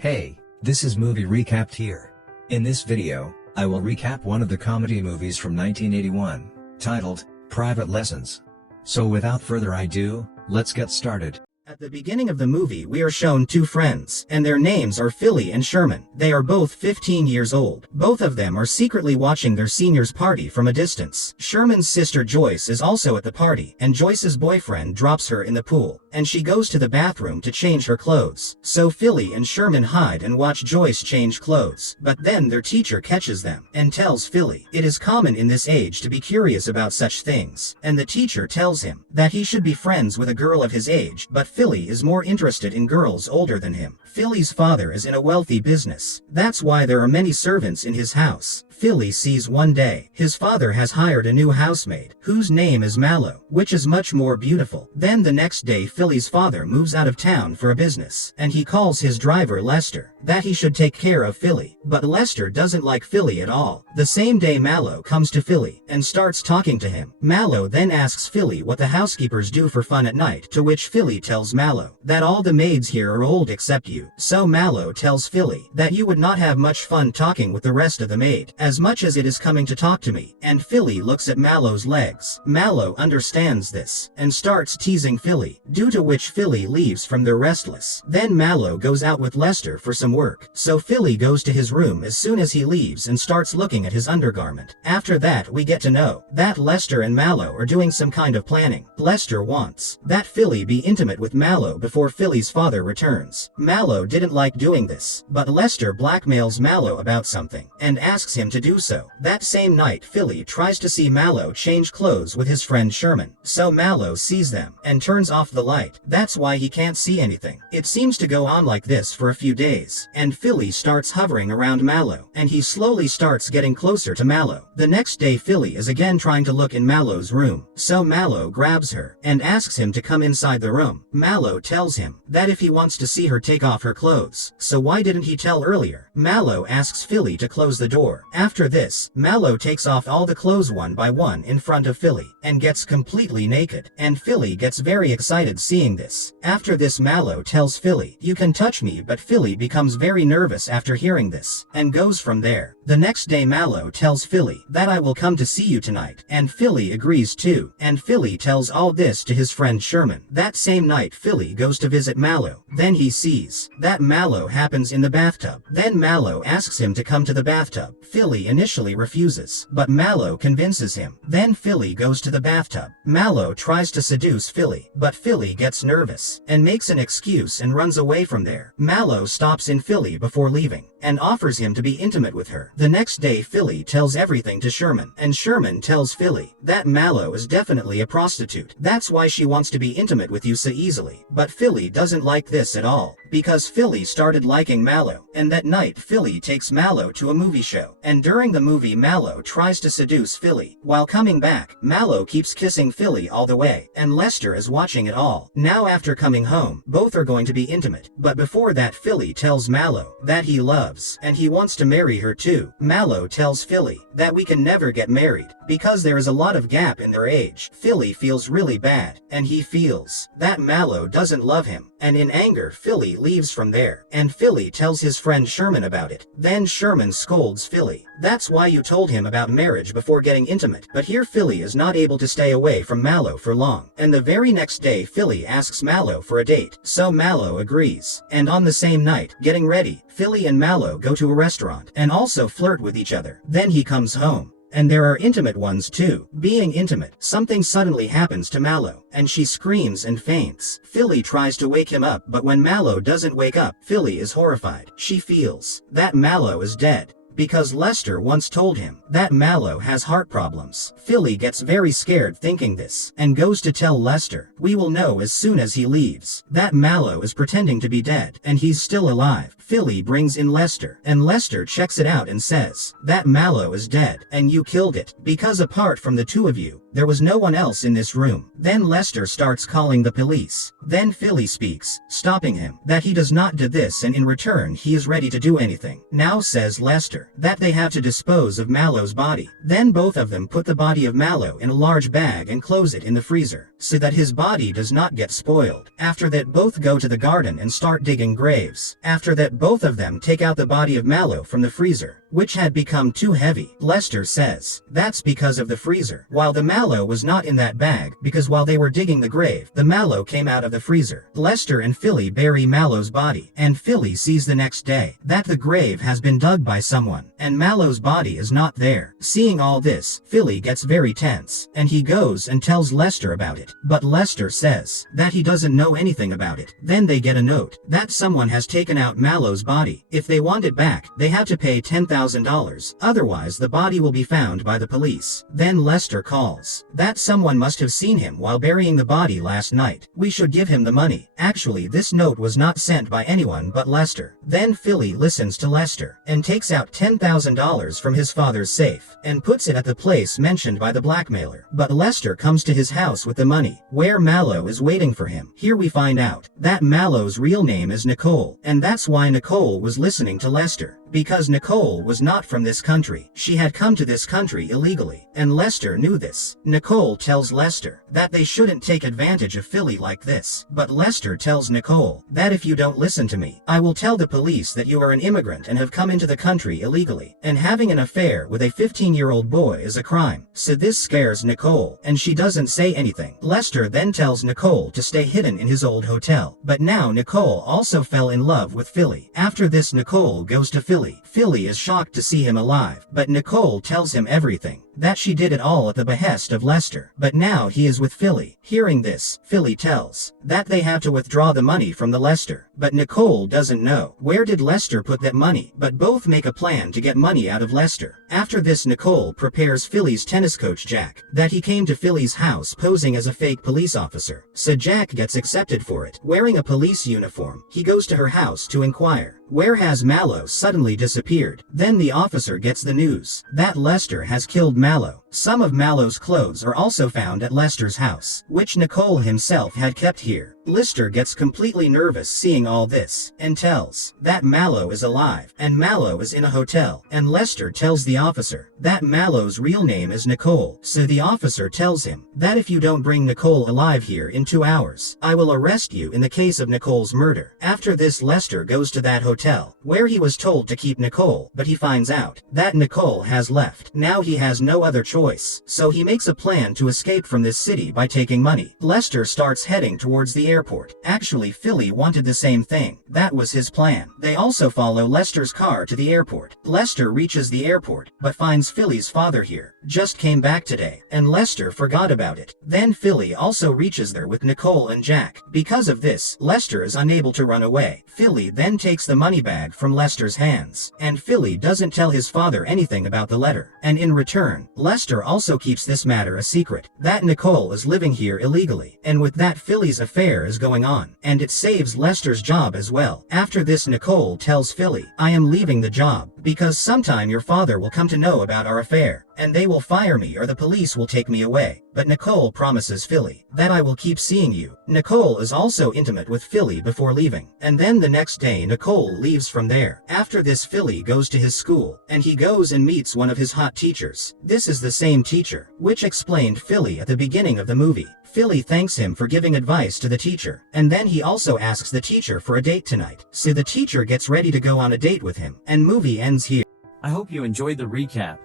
Hey, this is Movie Recapped here. In this video, I will recap one of the comedy movies from 1981, titled, Private Lessons. So without further ado, let's get started. At the beginning of the movie we are shown two friends, and their names are Philly and Sherman. They are both 15 years old. Both of them are secretly watching their seniors party from a distance. Sherman's sister Joyce is also at the party, and Joyce's boyfriend drops her in the pool, and she goes to the bathroom to change her clothes. So Philly and Sherman hide and watch Joyce change clothes, but then their teacher catches them, and tells Philly it is common in this age to be curious about such things, and the teacher tells him that he should be friends with a girl of his age, but Philly is more interested in girls older than him. Philly's father is in a wealthy business. That's why there are many servants in his house. Philly sees one day, his father has hired a new housemaid, whose name is Mallow, which is much more beautiful. Then the next day Philly's father moves out of town for a business, and he calls his driver Lester, that he should take care of Philly. But Lester doesn't like Philly at all. The same day Mallow comes to Philly, and starts talking to him. Mallow then asks Philly what the housekeepers do for fun at night, to which Philly tells Mallow that all the maids here are old except you. So Mallow tells Philly that you would not have much fun talking with the rest of the maid, as much as it is coming to talk to me. And Philly looks at Mallow's legs. Mallow understands this, and starts teasing Philly, due to which Philly leaves from there restless. Then Mallow goes out with Lester for some work, so Philly goes to his room as soon as he leaves and starts looking at his undergarment. After that we get to know that Lester and Mallow are doing some kind of planning. Lester wants that Philly be intimate with Mallow before Philly's father returns. Mallow didn't like doing this, but Lester blackmails Mallow about something, and asks him to do so. That same night Philly tries to see Mallow change clothes with his friend Sherman, so Mallow sees them, and turns off the light. That's why he can't see anything. It seems to go on like this for a few days, and Philly starts hovering around Mallow, and he slowly starts getting closer to Mallow. The next day Philly is again trying to look in Mallow's room, so Mallow grabs her, and asks him to come inside the room. Mallow tells him that if he wants to see her take off her clothes, so why didn't he tell earlier? Mallow asks Philly to close the door. After this, Mallow takes off all the clothes one by one in front of Philly, and gets completely naked, and Philly gets very excited seeing this. After this Mallow tells Philly, "You can touch me," but Philly becomes very nervous after hearing this, and goes from there. The next day Mallow tells Philly that "I will come to see you tonight," and Philly agrees too, and Philly tells all this to his friend Sherman. That same night Philly goes to visit Mallow. Then he sees that Mallow happens in the bathtub. Then Mallow asks him to come to the bathtub. Philly initially refuses, but Mallow convinces him. Then Philly goes to the bathtub. Mallow tries to seduce Philly, but Philly gets nervous, and makes an excuse and runs away from there. Mallow stops in Philly before leaving, and offers him to be intimate with her. The next day Philly tells everything to Sherman, and Sherman tells Philly that Mallow is definitely a prostitute. That's why she wants to be intimate with you so easily. But Philly doesn't like this at all, because Philly started liking Mallow, and that night Philly takes Mallow to a movie show, and during the movie Mallow tries to seduce Philly. While coming back, Mallow keeps kissing Philly all the way, and Lester is watching it all. Now after coming home, both are going to be intimate, but before that Philly tells Mallow that he loves, and he wants to marry her too. Mallow tells Philly that "we can never get married, because there is a lot of gap in their age." Philly feels really bad, and he feels that Mallow doesn't love him, and in anger Philly leaves from there, and Philly tells his friend Sherman about it. Then Sherman scolds Philly. "That's why you told him about marriage before getting intimate." But here Philly is not able to stay away from Mallow for long, and the very next day Philly asks Mallow for a date, so Mallow agrees. And on the same night, getting ready, Philly and Mallow go to a restaurant, and also flirt with each other. Then he comes home, and there are intimate ones too. Being intimate, something suddenly happens to Mallow, and she screams and faints. Philly tries to wake him up, but when Mallow doesn't wake up, Philly is horrified. She feels that Mallow is dead, because Lester once told him that Mallow has heart problems. Philly gets very scared thinking this, and goes to tell Lester. We will know as soon as he leaves that Mallow is pretending to be dead, and he's still alive. Philly brings in Lester, and Lester checks it out and says that Mallow is dead, and you killed it, because apart from the two of you, There was no one else in this room. Then Lester starts calling the police. Then Philly speaks, stopping him, that he does not do this and in return he is ready to do anything. Now says Lester, that they have to dispose of Mallow's body. Then both of them put the body of Mallow in a large bag and close it in the freezer, so that his body does not get spoiled. After that both go to the garden and start digging graves. After that both of them take out the body of Mallow from the freezer, which had become too heavy. Lester says, that's because of the freezer. While the Mallow was not in that bag, because while they were digging the grave, the Mallow came out of the freezer. Lester and Philly bury Mallow's body, and Philly sees the next day that the grave has been dug by someone, and Mallow's body is not there. Seeing all this, Philly gets very tense, and he goes and tells Lester about it. But Lester says that he doesn't know anything about it. Then they get a note that someone has taken out Mallow's body. If they want it back, they have to pay $10,000, otherwise the body will be found by the police. Then Lester calls that someone must have seen him while burying the body last night. We should give him the money. Actually, this note was not sent by anyone but Lester. Then Philly listens to Lester and takes out $10,000 from his father's safe and puts it at the place mentioned by the blackmailer. But Lester comes to his house with the money, where Mallow is waiting for him. Here we find out that Mallow's real name is Nicole, and that's why Nicole was listening to Lester. Because Nicole was not from this country. She had come to this country illegally, and Lester knew this. Nicole tells Lester that they shouldn't take advantage of Philly like this. But Lester tells Nicole that if you don't listen to me, I will tell the police that you are an immigrant and have come into the country illegally, and having an affair with a 15-year-old boy is a crime. So this scares Nicole, and she doesn't say anything. Lester then tells Nicole to stay hidden in his old hotel. But now Nicole also fell in love with Philly. After this, Nicole goes to Philly. Philly is shocked to see him alive, but Nicole tells him everything, that she did it all at the behest of Lester. But now he is with Philly. Hearing this, Philly tells that they have to withdraw the money from the Lester, but Nicole doesn't know where did Lester put that money, but both make a plan to get money out of Lester. After this, Nicole prepares Philly's tennis coach Jack that he came to Philly's house posing as a fake police officer, so Jack gets accepted for it. Wearing a police uniform, he goes to her house to inquire where has Mallow suddenly disappeared. Then the officer gets the news that Lester has killed Mallow. Some of Mallow's clothes are also found at Lester's house, which Nicole himself had kept here. Lester gets completely nervous seeing all this, and tells that Mallow is alive, and Mallow is in a hotel, and Lester tells the officer that Mallow's real name is Nicole, so the officer tells him that if you don't bring Nicole alive here in 2 hours, I will arrest you in the case of Nicole's murder. After this, Lester goes to that hotel, where he was told to keep Nicole, but he finds out that Nicole has left. Now he has no other choice, so he makes a plan to escape from this city by taking money. Lester starts heading towards the airport. Actually, Philly wanted the same thing. That was his plan. They also follow Lester's car to the airport. Lester reaches the airport, but finds Philly's father here. Just came back today, and Lester forgot about it. Then Philly also reaches there with Nicole and Jack. Because of this, Lester is unable to run away. Philly then takes the money bag from Lester's hands, and Philly doesn't tell his father anything about the letter. And in return, Lester also keeps this matter a secret, that Nicole is living here illegally, and with that Philly's affair is going on, and it saves Lester's job as well. After this, Nicole tells Philly, I am leaving the job, because sometime your father will come to know about our affair, and they will fire me or the police will take me away. But Nicole promises Philly that I will keep seeing you. Nicole is also intimate with Philly before leaving, and then the next day Nicole leaves from there. After this, Philly goes to his school, and he goes and meets one of his hot teachers. This is the same teacher which explained Philly at the beginning of the movie. Philly thanks him for giving advice to the teacher, and then he also asks the teacher for a date tonight. So the teacher gets ready to go on a date with him, and movie ends here. I hope you enjoyed the recap.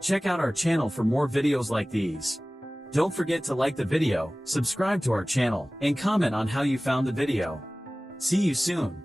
Check out our channel for more videos like these. Don't forget to like the video, subscribe to our channel, and comment on how you found the video. See you soon.